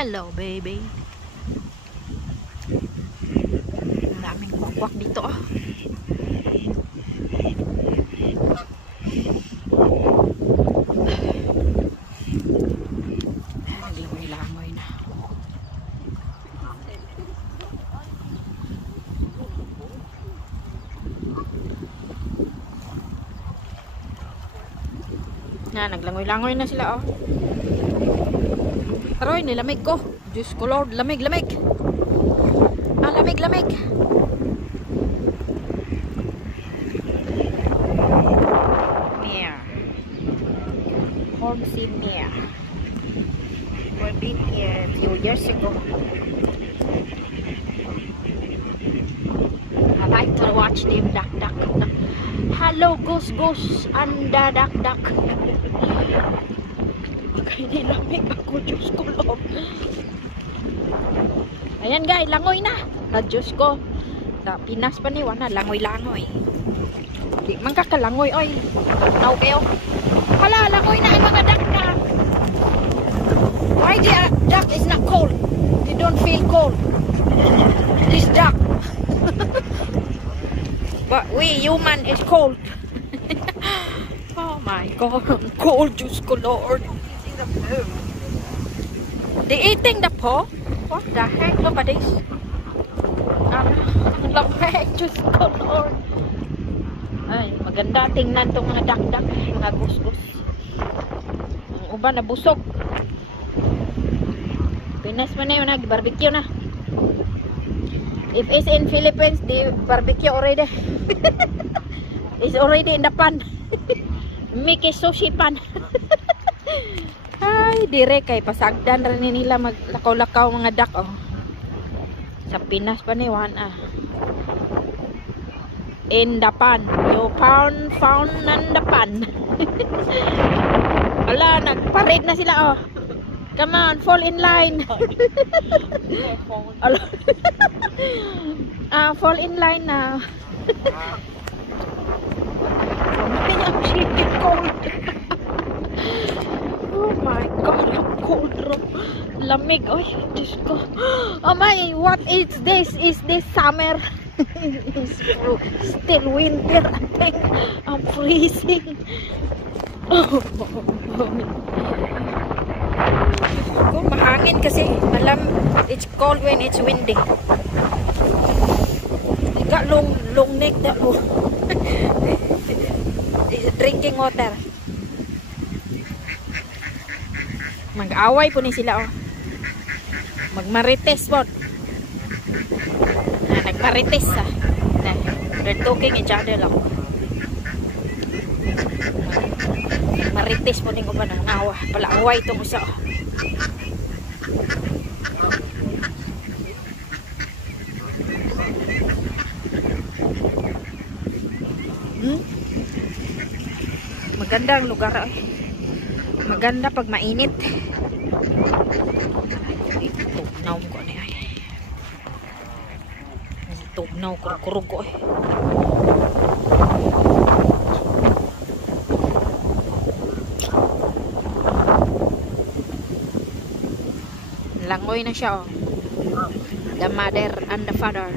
Hello, baby. Daming kwakwak dito, ah. Langoy-langoy na. Naglangoy-langoy na sila, oh. Aroy, nilamig ko. Diyos ko, Lord. Lamig-lamig. Ah, lamig-lamig. Mare. Hornsey Mare. We've been here a few years ago. I like to watch them duck, duck, duck. Hello, goose, goose, and duck, duck. Kaya nilamig ako, Diyos ko, Lord. Ayan guys, langoy na. Diyos ko. Sa Pinas pa ni Wana, langoy-langoy. Di man kakalangoy, oy. Tanaw kayo. Hala, langoy na ay mga duck na. Why the duck is not cold? They don't feel cold. This duck. But we human is cold. Oh my God, I'm cold, Diyos ko, Lord. They eating the paw? What the heck? Look at this. Ang lamig, Diyos ko, Lord. Ay, maganda tingnan itong mga duck-duck, mga gus-gus. Ang uban na busog. Pinas mo na yun, barbecue na. If it's in Philippines, the barbecue already. It's already in the pan. Mickey sushi pan. Ay, dire kay pasagdan rin nila maglakaw-lakaw mga duck, oh. Sa Pinas pa ni Juan, ah. In the pan. You found in the pan. Ala, nagparade na sila, oh. Come on, fall in line. Fall in line now. I'm shaking cold. Oh my God, I'm cold. Lamig, oy, Diyos ko. Oh my, what is this? Is this summer? It's still winter, I think. I'm freezing. Oh, mahangin kasi. It's cold when it's windy. I got long neck that is drinking water. Mag-away po ni sila, oh. Magmarites po. Nagmarites, ah. They're talking each other lang. Marites po ni ko ba ng awa. Pala-away itong isa, oh. Maganda ang lugar, ay. Maganda pag mainit. Tugnaw ko ni ay. Tugnaw kurog ko ay. Langoy na siya, oh. The mother and the father.